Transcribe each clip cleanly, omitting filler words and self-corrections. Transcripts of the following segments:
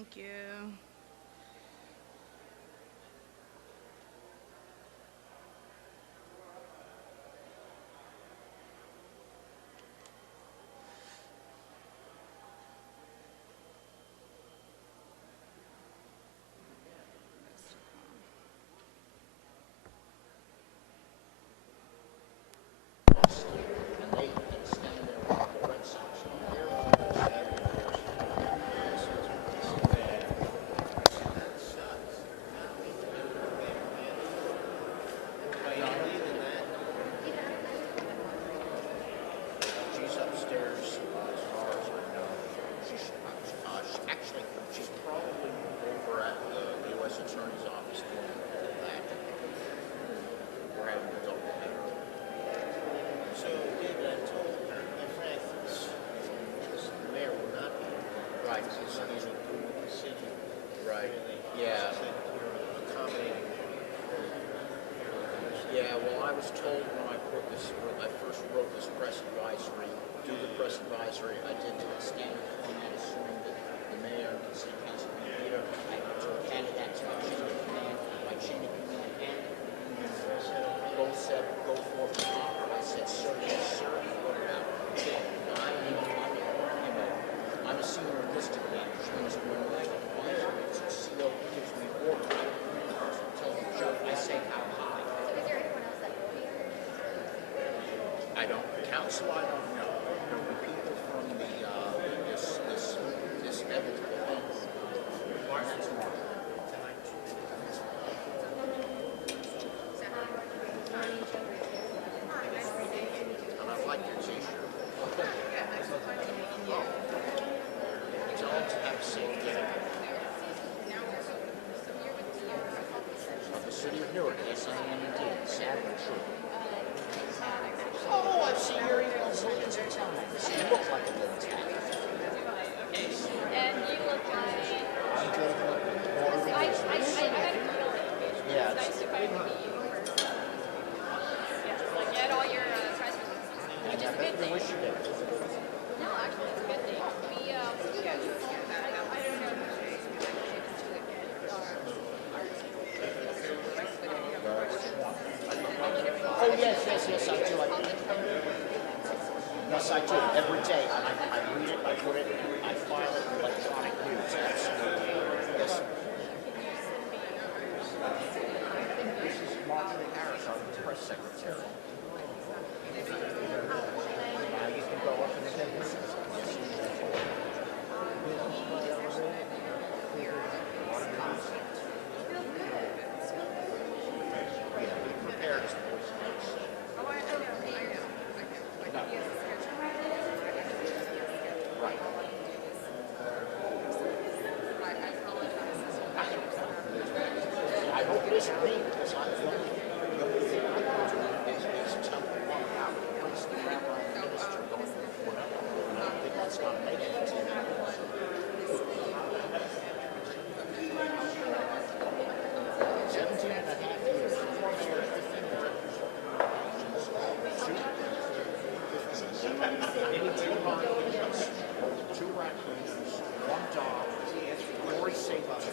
Thank you. And they stand there with the Red Sox. She's upstairs as far as I know. Actually, she's probably over at the U.S. Attorney's Office doing that. We're having a double header. So, David, I told my friend the mayor will not be right. He's with the city. Right. Yeah. Accommodating. Yeah, well, I was told when I first wrote this press advisory, do the press advisory, I did the standard format, assuming that the mayor and the city council would be here. I handed that to my chain of command. My chain of command and both said, go for the offer. I said, sir, yes, sir, you put it out. I'm a senior enlisted man, which means when I apply for it, CO gives me order. Tell the judge, I say how high. I don't counsel. I don't know. There were people from this Evans building. And I like your T-shirt. Oh, tell them to have a safe day. Of the city of Newark, yes, I am indeed. Sad but true. Oh, I've seen your emails millions of times. You look like a little cat. And you look like I'm good. I had a feeling. Yeah, It's nice to finally meet you. Yeah, like get all your press releases, which is a good thing. wish you did. No, actually, it's a good thing. We I don't know if it's connected to it yet. Oh, yes, I do. Yes, I do. Every day. I read it, I put it, I file it in electronic news. Absolutely. Yes. This is Marjorie Harris, our press secretary. You can go up and take this. Be prepared as the voice notes say. Right. I hope it isn't me, because the only thing I can do is tell them one about the place the rabbi and minister going whatever. And I don't think that's going to make it. 17 and a half years. 82 monkeys, 2 raccoons, 1 dog, 4 sables.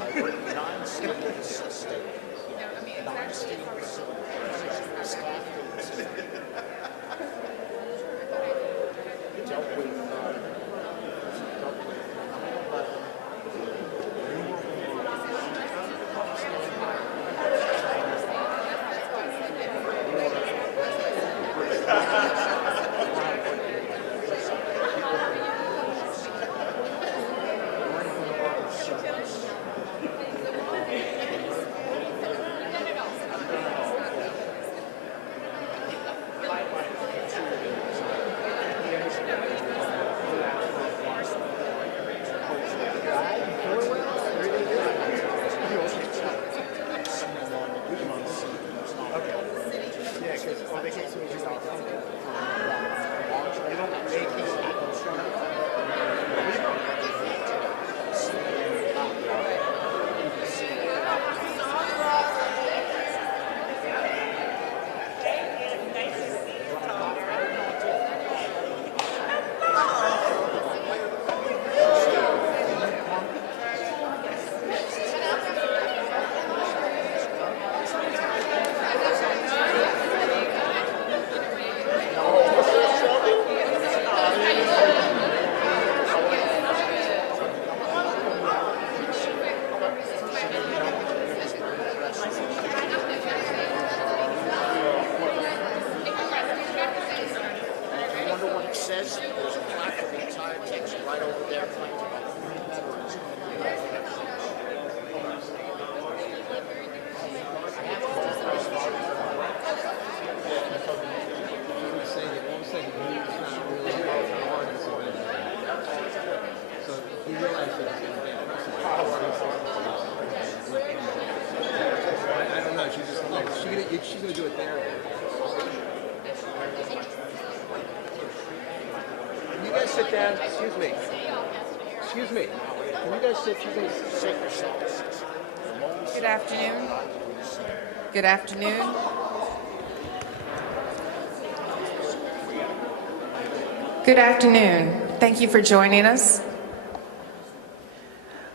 I've written 9 civil assisted, 9 state facilities, staff agencies. Dealt with 5 She's going to do it there. Can you guys sit down? Excuse me. Excuse me. Can you guys sit? She's going to sit yourself. Good afternoon. Good afternoon. Good afternoon. Thank you for joining us.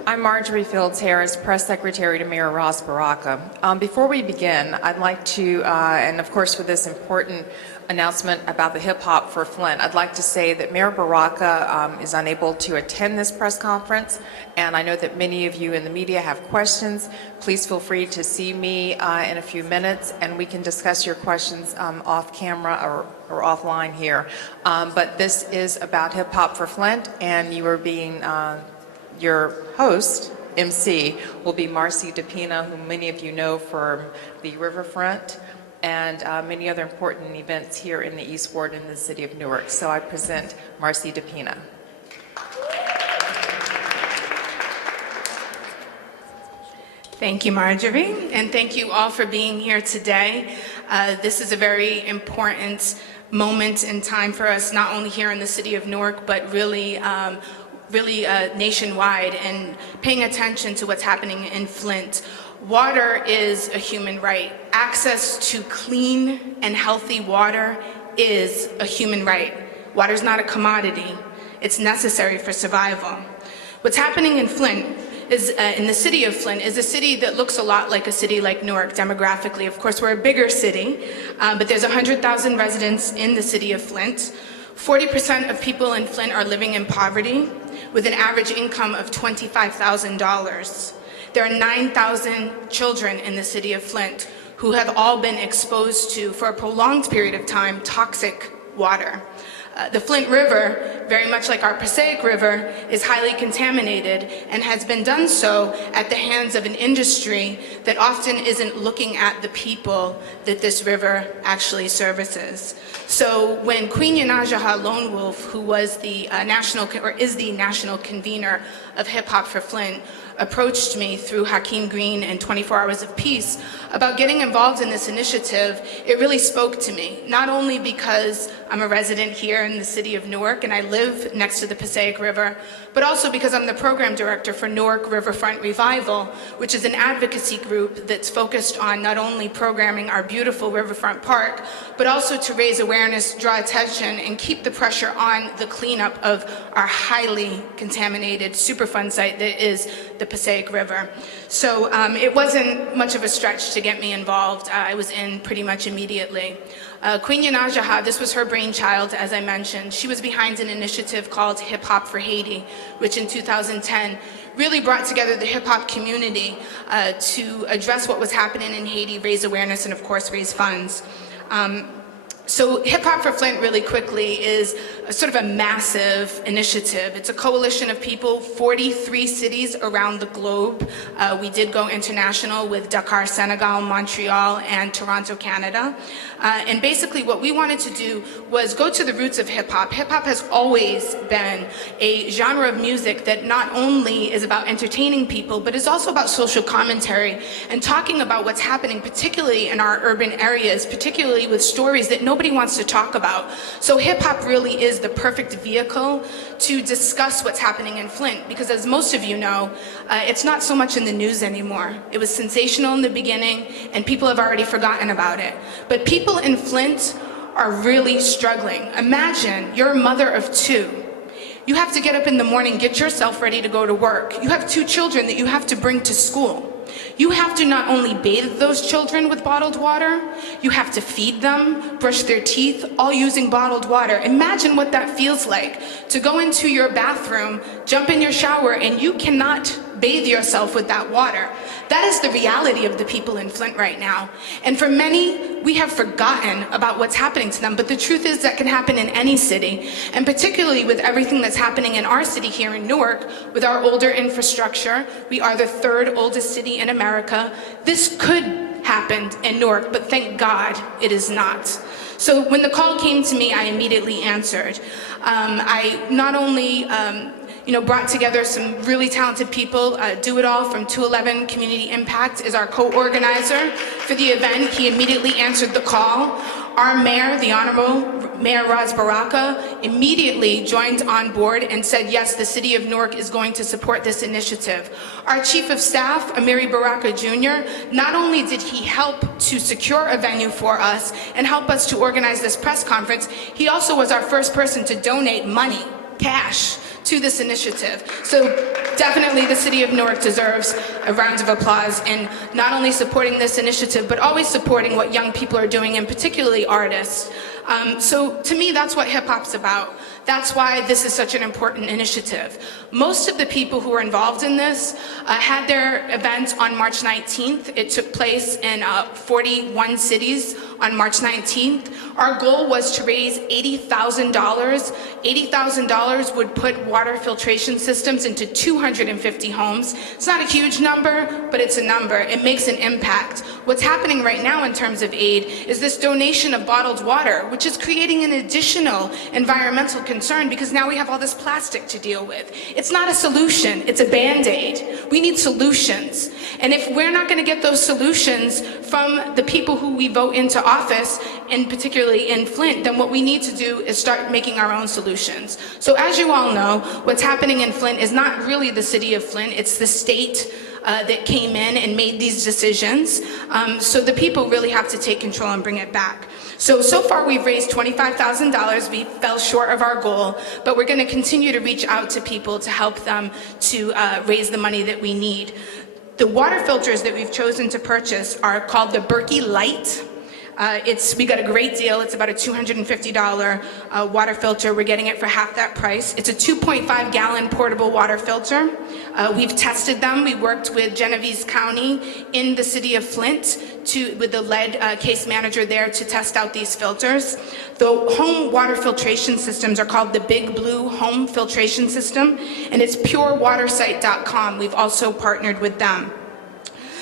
I'm Marjorie Fields Harris, Press Secretary to Mayor Ross Baraka. Before we begin, I'd like to, and of course for this important announcement about the Hip Hop for Flint, I'd like to say that Mayor Baraka is unable to attend this press conference, and I know that many of you in the media have questions. Please feel free to see me in a few minutes, and we can discuss your questions off camera or offline here. But this is about Hip Hop for Flint, and you are being your host, MC, will be Marcy DePina, whom many of you know from the Riverfront and many other important events here in the East Ward in the city of Newark. So I present Marcy DePina. Thank you, Marjorie, and thank you all for being here today. This is a very important moment in time for us, not only here in the city of Newark, but really nationwide, and paying attention to what's happening in Flint. Water is a human right. Access to clean and healthy water is a human right. Water is not a commodity. It's necessary for survival. What's happening in Flint is, in the city of Flint, is a city that looks a lot like a city like Newark demographically. Of course, we're a bigger city, but there's 100,000 residents in the city of Flint. 40% of people in Flint are living in poverty, with an average income of $25,000. There are 9,000 children in the city of Flint who have all been exposed to, for a prolonged period of time, toxic water. The Flint River, very much like our Passaic River, is highly contaminated and has been done so at the hands of an industry that often isn't looking at the people that this river actually services. So when Queen Yanajaha Lone Wolf, who was the is the national convener of Hip Hop for Flint, approached me through Hakeem Green and 24 Hours of Peace about getting involved in this initiative, it really spoke to me, not only because I'm a resident here in the city of Newark and I live next to the Passaic River, but also because I'm the program director for Newark Riverfront Revival, which is an advocacy group that's focused on not only programming our beautiful Riverfront Park, but also to raise awareness, draw attention, and keep the pressure on the cleanup of our highly contaminated Superfund site that is the Passaic River. So it wasn't much of a stretch to get me involved. I was in pretty much immediately. Queen Yanajaha, this was her brainchild, as I mentioned. She was behind an initiative called Hip Hop for Haiti, which in 2010 really brought together the hip hop community to address what was happening in Haiti, raise awareness, and of course raise funds. So Hip Hop for Flint, really quickly, is a sort of a massive initiative. It's a coalition of people, 43 cities around the globe. We did go international with Dakar, Senegal, Montreal, and Toronto, Canada. And basically what we wanted to do was go to the roots of hip hop. Hip hop has always been a genre of music that not only is about entertaining people, but is also about social commentary and talking about what's happening, particularly in our urban areas, particularly with stories that nobody wants to talk about. So hip hop really is the perfect vehicle to discuss what's happening in Flint, because as most of you know, it's not so much in the news anymore. It was sensational in the beginning, and people have already forgotten about it. But people in Flint are really struggling. Imagine you're a mother of two. You have to get up in the morning, get yourself ready to go to work. You have two children that you have to bring to school. You have to not only bathe those children with bottled water, you have to feed them, brush their teeth, all using bottled water. Imagine what that feels like, to go into your bathroom, jump in your shower, and you cannot bathe yourself with that water. That is the reality of the people in Flint right now. And for many, we have forgotten about what's happening to them, but the truth is that can happen in any city, and particularly with everything that's happening in our city here in Newark, with our older infrastructure. We are the third oldest city in America. This could happen in Newark, but thank God it is not. So when the call came to me, I immediately answered. I not only brought together some really talented people. Do It All from 211 Community Impact is our co-organizer for the event. He immediately answered the call. Our mayor, the Honorable Mayor Ras Baraka, immediately joined on board and said, yes, the city of Newark is going to support this initiative. Our chief of staff, Amiri Baraka Jr., not only did he help to secure a venue for us and help us to organize this press conference, he also was our first person to donate money, cash, to this initiative. So definitely the city of Newark deserves a round of applause in not only supporting this initiative, but always supporting what young people are doing, and particularly artists. So to me, that's what hip hop's about. That's why this is such an important initiative. Most of the people who were involved in this had their event on March 19th. It took place in 41 cities on March 19th. Our goal was to raise $80,000. $80,000 would put water filtration systems into 250 homes. It's not a huge number, but it's a number. It makes an impact. What's happening right now in terms of aid is this donation of bottled water, which is creating an additional environmental concern because now we have all this plastic to deal with. It's not a solution, it's a Band-Aid. We need solutions. And if we're not going to get those solutions from the people who we vote into office, and particularly in Flint, then what we need to do is start making our own solutions. So as you all know, what's happening in Flint is not really the city of Flint, it's the state that came in and made these decisions. So the people really have to take control and bring it back. So far we've raised $25,000. We fell short of our goal, but we're going to continue to reach out to people to help them to raise the money that we need. The water filters that we've chosen to purchase are called the Berkey Light. We got a great deal. It's about a $250 water filter. We're getting it for half that price. It's a 2.5 gallon portable water filter. We've tested them. We worked with Genovese County in the city of Flint with the lead case manager there to test out these filters. The home water filtration systems are called the Big Blue Home Filtration System, and it's purewatersite.com. We've also partnered with them.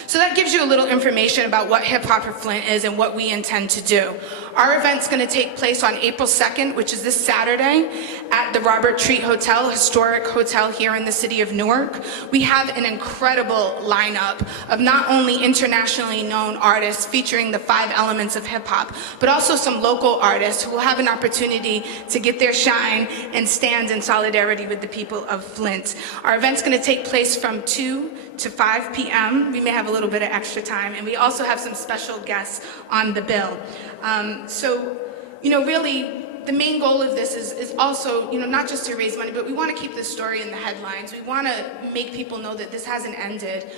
So that gives you a little information about what Hip Hop for Flint is and what we intend to do. Our event's going to take place on April 2nd, which is this Saturday, at the Robert Treat Hotel, historic hotel here in the city of Newark. We have an incredible lineup of not only internationally known artists featuring the 5 elements of hip hop, but also some local artists who will have an opportunity to get their shine and stand in solidarity with the people of Flint. Our event's going to take place from 2 to 5 p.m. We may have a little bit of extra time, and we also have some special guests on the bill. Really, the main goal of this is also, not just to raise money, but we want to keep this story in the headlines. We want to make people know that this hasn't ended.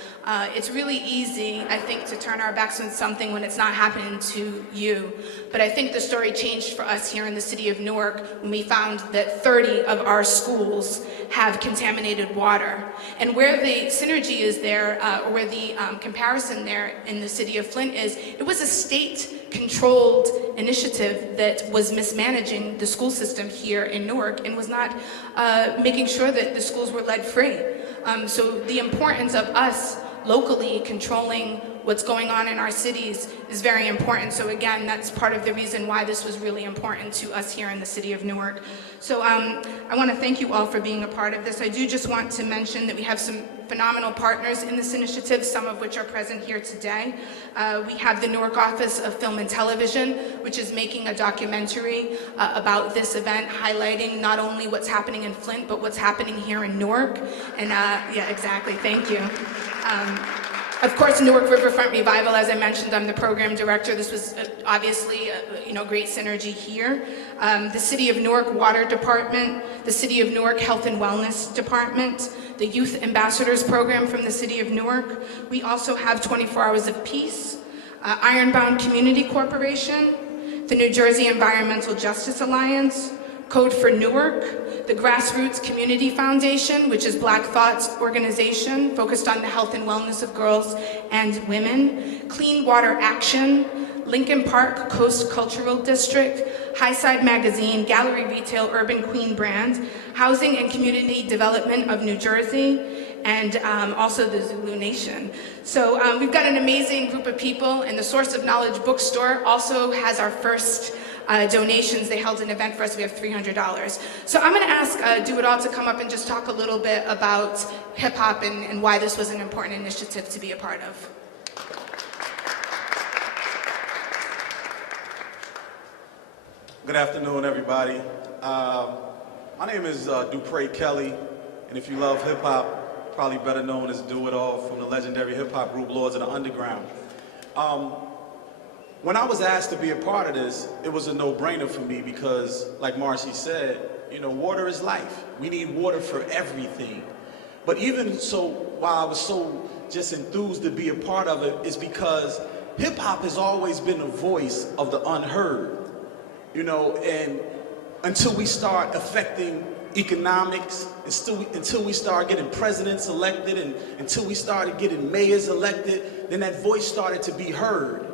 It's really easy, I think, to turn our backs on something when it's not happening to you. But I think the story changed for us here in the city of Newark when we found that 30 of our schools have contaminated water. And where the synergy is there, or where the comparison there in the city of Flint is, it was a state-controlled initiative that was mismanaging the school system here in Newark and was not making sure that the schools were lead-free. So the importance of us locally controlling what's going on in our cities is very important. So again, that's part of the reason why this was really important to us here in the city of Newark. So I want to thank you all for being a part of this. I do just want to mention that we have some phenomenal partners in this initiative, some of which are present here today. We have the Newark Office of Film and Television, which is making a documentary about this event, highlighting not only what's happening in Flint, but what's happening here in Newark. And yeah, exactly, thank you. Of course, Newark Riverfront Revival, as I mentioned, I'm the program director. This was obviously great synergy here. The City of Newark Water Department, the City of Newark Health and Wellness Department, the Youth Ambassadors Program from the City of Newark. We also have 24 Hours of Peace, Ironbound Community Corporation, the New Jersey Environmental Justice Alliance, Code for Newark, the Grassroots Community Foundation, which is Black Thought's organization focused on the health and wellness of girls and women, Clean Water Action, Lincoln Park Coast Cultural District, Highside Magazine, Gallery Retail Urban Queen Brand, Housing and Community Development of New Jersey, and also the Zulu Nation. So we've got an amazing group of people, and the Source of Knowledge bookstore also has our first donations. They held an event for us. We have $300. So I'm going to ask Do It All to come up and just talk a little bit about hip hop and why this was an important initiative to be a part of. Good afternoon, everybody. My name is Dupre Kelly, and if you love hip hop, probably better known as Do It All from the legendary hip hop group Lords of the Underground. When I was asked to be a part of this, it was a no-brainer for me because, like Marcy said, you know, water is life. We need water for everything. But even so, while I was so just enthused to be a part of it, is because hip hop has always been a voice of the unheard. You know, and until we start affecting economics, until we start getting presidents elected, and until we started getting mayors elected, then that voice started to be heard.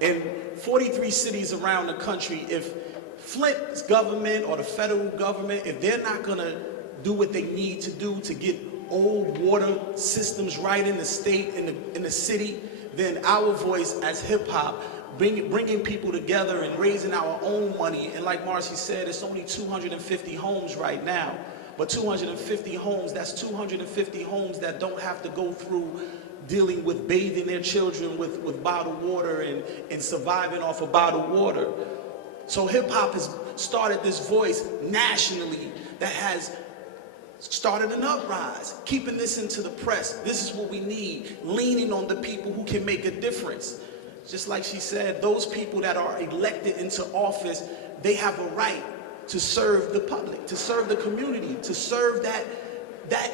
In 43 cities around the country, if Flint's government or the federal government, if they're not gonna do what they need to do to get old water systems right in the state, in the city, then our voice as hip hop, bringing people together and raising our own money. And like Marcy said, it's only 250 homes right now. But 250 homes, that's 250 homes that don't have to go through dealing with bathing their children with bottled water and surviving off of bottled water. So hip hop has started this voice nationally that has started an uprise, keeping this into the press. This is what we need, leaning on the people who can make a difference. Just like she said, those people that are elected into office, they have a right to serve the public, to serve the community, to serve that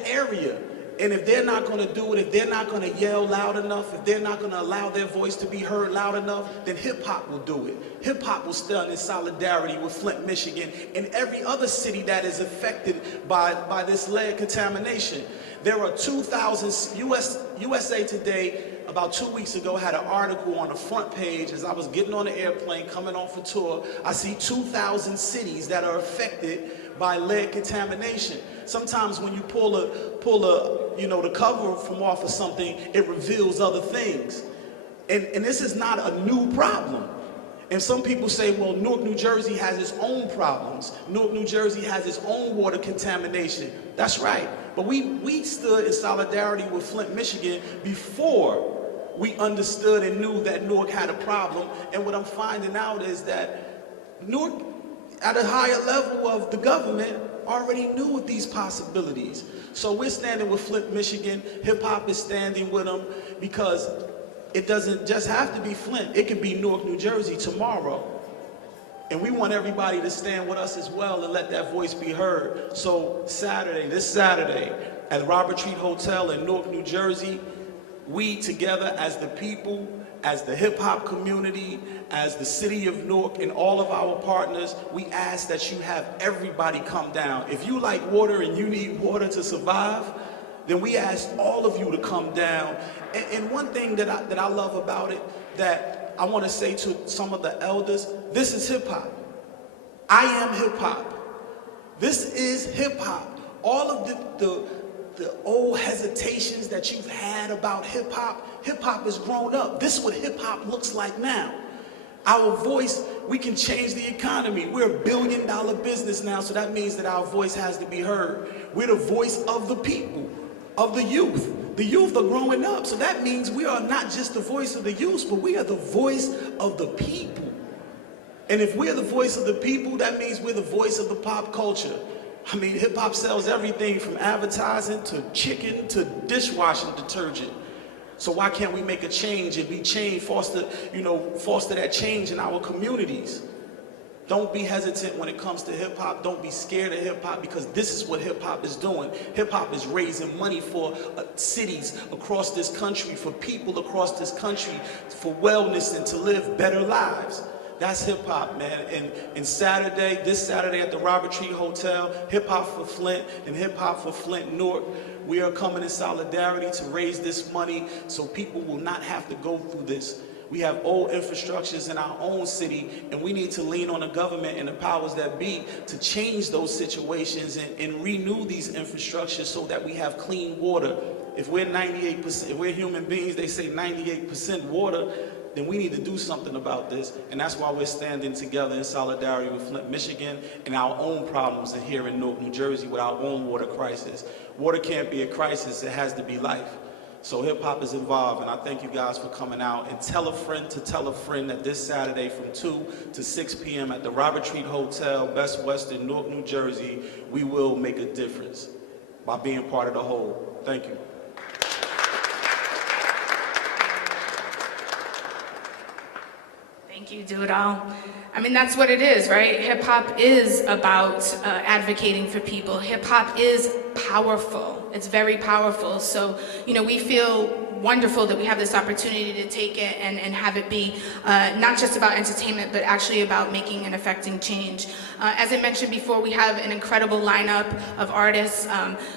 area. And if they're not going to do it, if they're not going to yell loud enough, if they're not going to allow their voice to be heard loud enough, then hip-hop will do it. Hip-hop will stand in solidarity with Flint, Michigan, and every other city that is affected by this lead contamination. There are 2,000, USA Today, about 2 weeks ago, had an article on the front page as I was getting on the airplane coming off a tour. I see 2,000 cities that are affected by lead contamination. Sometimes when you pull the cover from off of something, it reveals other things. And this is not a new problem. And some people say, well, Newark, New Jersey has its own problems. Newark, New Jersey has its own water contamination. That's right. But we stood in solidarity with Flint, Michigan before we understood and knew that Newark had a problem. And what I'm finding out is that Newark, at a higher level of the government, already knew of these possibilities. So we're standing with Flint, Michigan. Hip hop is standing with them because it doesn't just have to be Flint. It can be Newark, New Jersey tomorrow. And we want everybody to stand with us as well and let that voice be heard. So this Saturday, at Robert Treat Hotel in Newark, New Jersey, we together as the people, as the hip hop community, as the city of Newark and all of our partners, we ask that you have everybody come down. If you like water and you need water to survive, then we ask all of you to come down. And one thing that I love about it, that I want to say to some of the elders, this is hip hop. I am hip hop. This is hip hop. All of the old hesitations that you've had about hip hop has grown up. This is what hip hop looks like now. Our voice, we can change the economy. We're a $1 billion business now, so that means that our voice has to be heard. We're the voice of the people, of the youth. The youth are growing up, so that means we are not just the voice of the youth, but we are the voice of the people. And if we're the voice of the people, that means we're the voice of the pop culture. I mean, hip hop sells everything from advertising to chicken to dishwashing detergent. So why can't we make a change and be changed, foster that change in our communities? Don't be hesitant when it comes to hip hop. Don't be scared of hip hop, because this is what hip hop is doing. Hip hop is raising money for cities across this country, for people across this country, for wellness and to live better lives. That's hip hop, man. And this Saturday at the Robert Treat Hotel, Hip Hop for Flint and Hip Hop for Flint Newark, we are coming in solidarity to raise this money so people will not have to go through this. We have old infrastructures in our own city, and we need to lean on the government and the powers that be to change those situations and renew these infrastructures so that we have clean water If we're 98%, if we're human beings, they say 98% water, then we need to do something about this. And that's why we're standing together in solidarity with Flint, Michigan, and our own problems here in Newark, New Jersey, with our own water crisis. Water can't be a crisis, it has to be life. So hip hop is involved, and I thank you guys for coming out. And tell a friend to tell a friend that this Saturday from 2 to 6 p.m. at the Robert Treat Hotel, Best Western, Newark, New Jersey, we will make a difference by being part of the whole. Thank you. Thank you, Do It All. I mean, that's what it is, right? Hip hop is about advocating for people. Hip hop is powerful. It's very powerful. So, you know, we feel wonderful that we have this opportunity to take it and have it be not just about entertainment, but actually about making and affecting change. As I mentioned before, we have an incredible lineup of artists.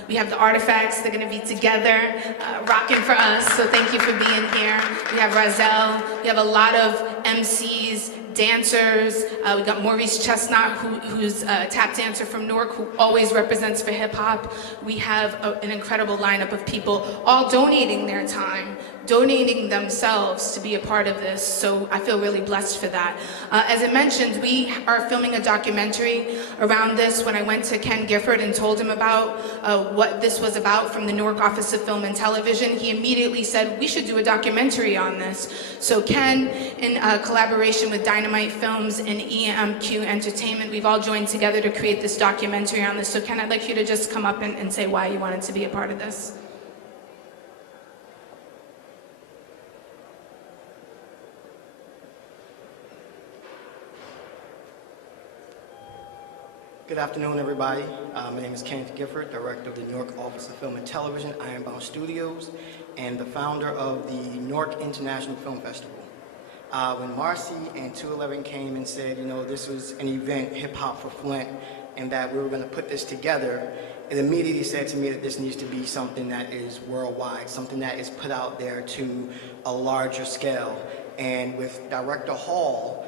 We have the Artifacts. They're going to be together, rocking for us. So thank you for being here. We have Razel. We have a lot of MCs, dancers. We got Maurice Chestnut, who's a tap dancer from Newark, who always represents for hip hop. We have an incredible lineup of people all donating their time, donating themselves to be a part of this. So I feel really blessed for that. As I mentioned, we are filming a documentary around this. When I went to Ken Gifford and told him about what this was about from the Newark Office of Film and Television, he immediately said, we should do a documentary on this. So Ken, in collaboration with Dynamite Films and EMQ Entertainment, we've all joined together to create this documentary on this. So Ken, I'd like you to just come up and say why you wanted to be a part of this. Good afternoon, everybody. My name is Kenneth Gifford, Director of the Newark Office of Film and Television, Ironbound Studios, and the founder of the Newark International Film Festival. When Marcy and 211 came and said, you know, this was an event, Hip Hop for Flint, and that we were going to put this together, it immediately said to me that this needs to be something that is worldwide, something that is put out there to a larger scale. And with Director Hall,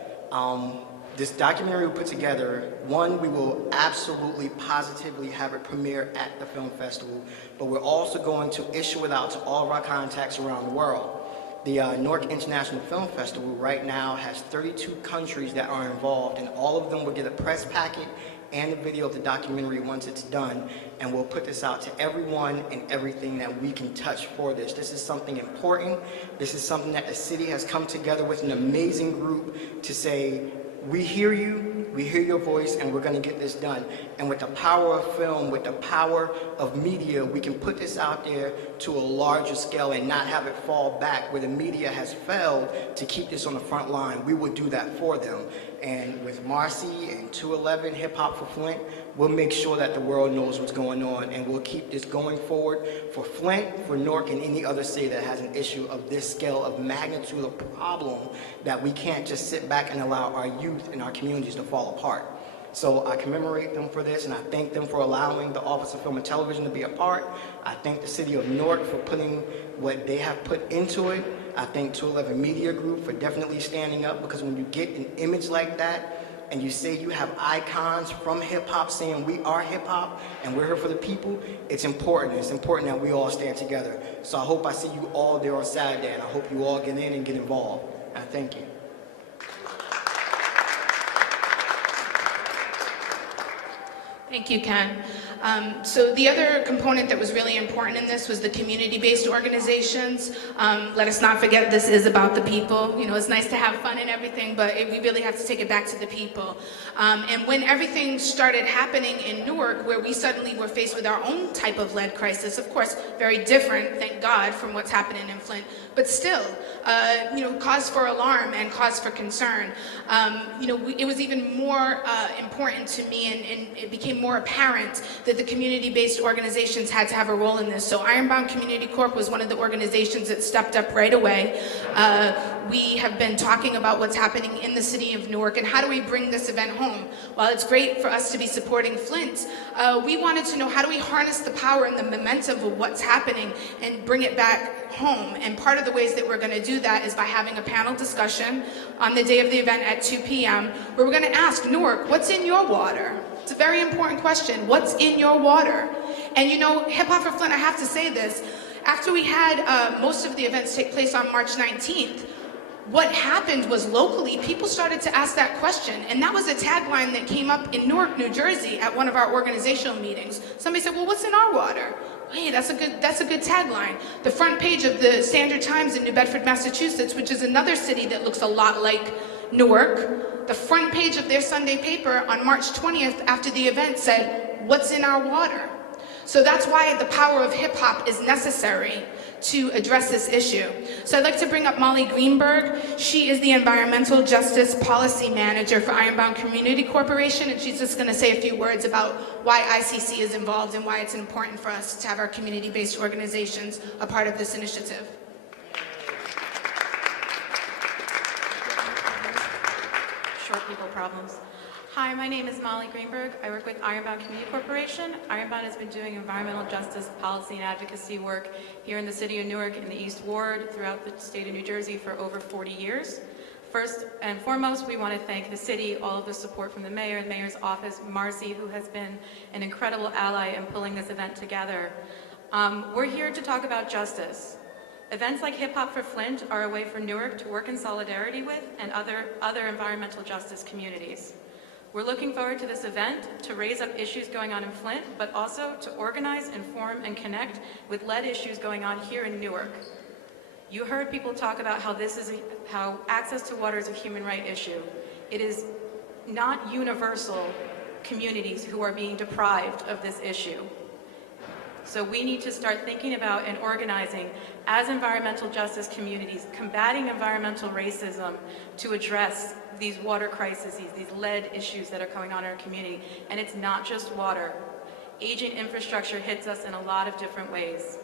this documentary we put together, one, we will absolutely positively have it premiere at the film festival, but we're also going to issue it out to all of our contacts around the world. The Newark International Film Festival right now has 32 countries that are involved, and all of them will get a press packet and a video of the documentary once it's done, and we'll put this out to everyone and everything that we can touch for this. This is something important. This is something that the city has come together with an amazing group to say, we hear you, we hear your voice, and we're going to get this done. And with the power of film, with the power of media, we can put this out there to a larger scale and not have it fall back where the media has failed to keep this on the front line. We will do that for them. And with Marcy and 211 Hip Hop for Flint, we'll make sure that the world knows what's going on, and we'll keep this going forward for Flint, for Newark, and any other city that has an issue of this scale of magnitude of problem that we can't just sit back and allow our youth and our communities to fall apart. So I commemorate them for this, and I thank them for allowing the Office of Film and Television to be a part. I thank the City of Newark for putting what they have put into it. I thank 211 Media Group for definitely standing up, because when you get an image like that, and you say you have icons from hip-hop saying we are hip-hop and we're here for the people, it's important. It's important that we all stand together. So I hope I see you all there on Saturday, and I hope you all get in and get involved. And thank you. Thank you, Ken. So the other component that was really important in this was the community-based organizations. Let us not forget this is about the people. You know, it's nice to have fun and everything, but we really have to take it back to the people. And when everything started happening in Newark, where we suddenly were faced with our own type of lead crisis, of course, very different, thank God, from what's happening in Flint, but still, you know, cause for alarm and cause for concern. You know, it was even more important to me, and it became more apparent that the community-based organizations had to have a role in this. So Ironbound Community Corp was one of the organizations that stepped up right away. We have been talking about what's happening in the city of Newark and how do we bring this event home. While it's great for us to be supporting Flint, we wanted to know how do we harness the power and the momentum of what's happening and bring it back home. And part of the ways that we're going to do that is by having a panel discussion on the day of the event at 2 p.m. where we're going to ask Newark, what's in your water? It's a very important question. What's in your water? And you know, Hip Hop for Flint, I have to say this, After we had most of the events take place on March 19th, what happened was locally, people started to ask that question, and that was a tagline that came up in Newark, New Jersey at one of our organizational meetings. Somebody said, well, what's in our water? Hey, that's a good tagline. The front page of the Standard Times in New Bedford, Massachusetts, which is another city that looks a lot like Newark, the front page of their Sunday paper on March 20th after the event said, what's in our water? So that's why the power of hip hop is necessary to address this issue. So I'd like to bring up Molly Greenberg. She is the Environmental Justice Policy Manager for Ironbound Community Corporation, and she's just gonna say a few words about why ICC is involved and why it's important for us to have our community-based organizations a part of this initiative. Short people problems. Hi, my name is Molly Greenberg. I work with Ironbound Community Corporation. Ironbound has been doing environmental justice, policy, and advocacy work here in the city of Newark in the East Ward throughout the state of New Jersey for over 40 years. First and foremost, we want to thank the city, all of the support from the mayor and mayor's office, Marcy, who has been an incredible ally in pulling this event together. We're here to talk about justice. Events like Hip Hop for Flint are a way for Newark to work in solidarity with and other environmental justice communities. We're looking forward to this event to raise up issues going on in Flint, but also to organize, inform, and connect with lead issues going on here in Newark. You heard people talk about how access to water is a human right issue. It is not universal communities who are being deprived of this issue. So we need to start thinking about and organizing as environmental justice communities, combating environmental racism to address these water crises, these lead issues that are going on in our community. And it's not just water. Aging infrastructure hits us in a lot of different ways.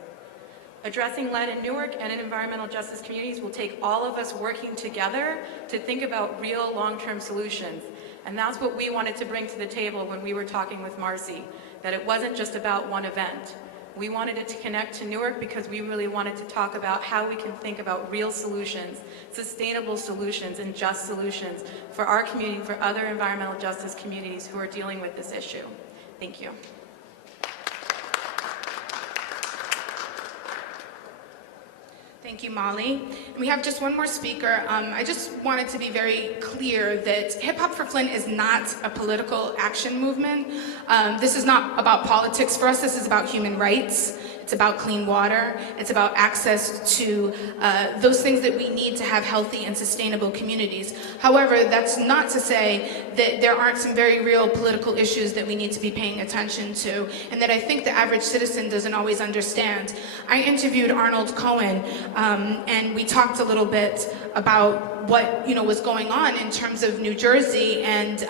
Addressing lead in Newark and in environmental justice communities will take all of us working together to think about real long-term solutions. And that's what we wanted to bring to the table when we were talking with Marcy, that it wasn't just about one event. We wanted it to connect to Newark because we really wanted to talk about how we can think about real solutions, sustainable solutions, and just solutions for our community, for other environmental justice communities who are dealing with this issue. Thank you. Thank you, Molly. And we have just one more speaker. I just wanted to be very clear that Hip Hop for Flint is not a political action movement. This is not about politics for us. This is about human rights. It's about clean water. It's about access to those things that we need to have healthy and sustainable communities. However, that's not to say that there aren't some very real political issues that we need to be paying attention to, and that I think the average citizen doesn't always understand. I interviewed Arnold Cohen, and we talked a little bit about what was going on in terms of New Jersey and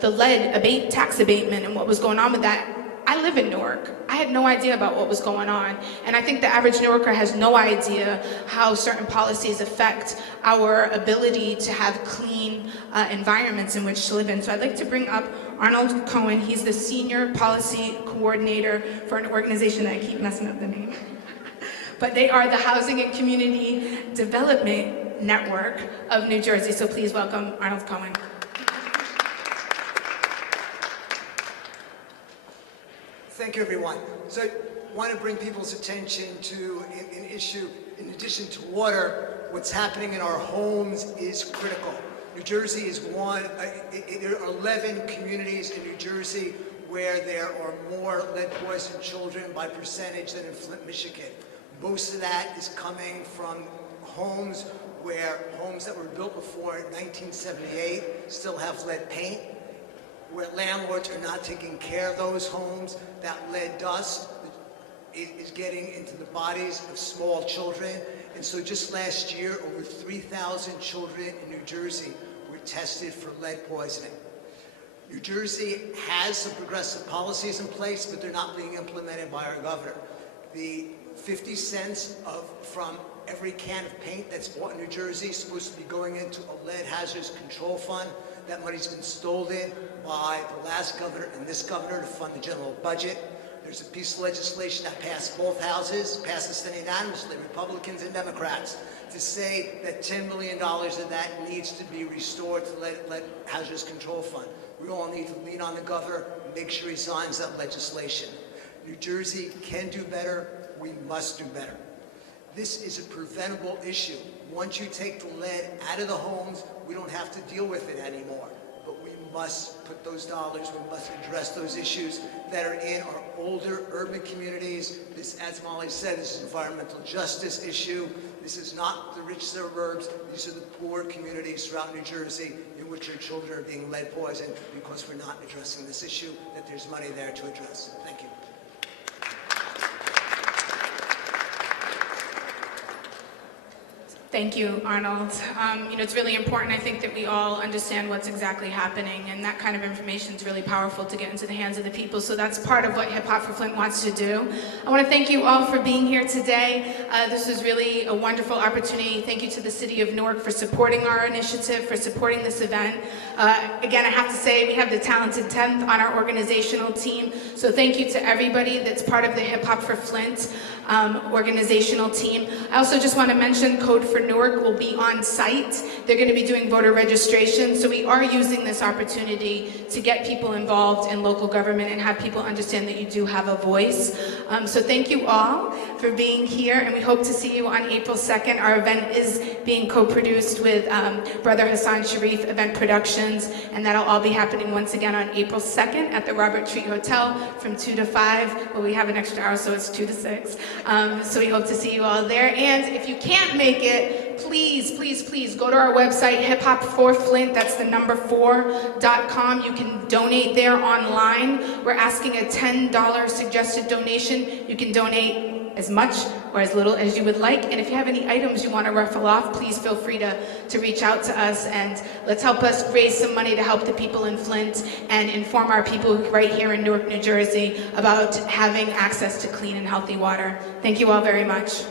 the lead tax abatement and what was going on with that. I live in Newark. I had no idea about what was going on. And I think the average Newarker has no idea how certain policies affect our ability to have clean environments in which to live in. So I'd like to bring up Arnold Cohen. He's the Senior Policy Coordinator for an organization that I keep messing up the name. But they are the Housing and Community Development Network of New Jersey. So please welcome Arnold Cohen. Thank you, everyone. So I want to bring people's attention to an issue. In addition to water, what's happening in our homes is critical. New Jersey is there are 11 communities in New Jersey where there are more lead-poisoned children by percentage than in Flint, Michigan. Most of that is coming from homes that were built before 1978 still have lead paint, where landlords are not taking care of those homes. That lead dust is getting into the bodies of small children. And so just last year, over 3,000 children in New Jersey were tested for lead poisoning. New Jersey has some progressive policies in place, but they're not being implemented by our governor. The 50 cents from every can of paint that's bought in New Jersey is supposed to be going into a lead hazardous control fund. That money's been stolen by the last governor and this governor to fund the general budget. There's a piece of legislation that passed both houses, passed the Senate unanimously, Republicans and Democrats, to say that $10 million of that needs to be restored to the lead hazardous control fund. We all need to lean on the governor and make sure he signs that legislation. New Jersey can do better. we must do better. This is a preventable issue. Once you take the lead out of the homes, we don't have to deal with it anymore. But we must put those dollars, we must address those issues that are in our older urban communities. This, as Molly said, this is an environmental justice issue. This is not the rich suburbs. These are the poor communities throughout New Jersey in which our children are being lead poisoned because we're not addressing this issue that there's money there to address. Thank you. Thank you, Arnold. It's really important, I think, that we all understand what's exactly happening, and that kind of information is really powerful to get into the hands of the people, so that's part of what Hip Hop for Flint wants to do. I want to thank you all for being here today. This was really a wonderful opportunity. Thank you to the City of Newark for supporting our initiative, for supporting this event. Again, I have to say, we have the talented 10th on our organizational team, so thank you to everybody that's part of the Hip Hop for Flint organizational team. I also just want to mention Code for Newark will be on site. They're going to be doing voter registration, so we are using this opportunity to get people involved in local government and have people understand that you do have a voice. So thank you all for being here, and we hope to see you on April 2nd. Our event is being co-produced with Brother Hassan Sharif Event Productions, and that'll all be happening once again on April 2nd at the Robert Treat Hotel from 2 to 5. Well, we have an extra hour, so it's 2 to 6. So we hope to see you all there. And if you can't make it, please, please, please go to our website, hiphop4flint, that's the number 4.com. You can donate there online. We're asking a $10 suggested donation. You can donate as much or as little as you would like. And if you have any items you want to raffle off, please feel free to reach out to us, and let's help us raise some money to help the people in Flint and inform our people right here in Newark, New Jersey about having access to clean and healthy water. Thank you all very much.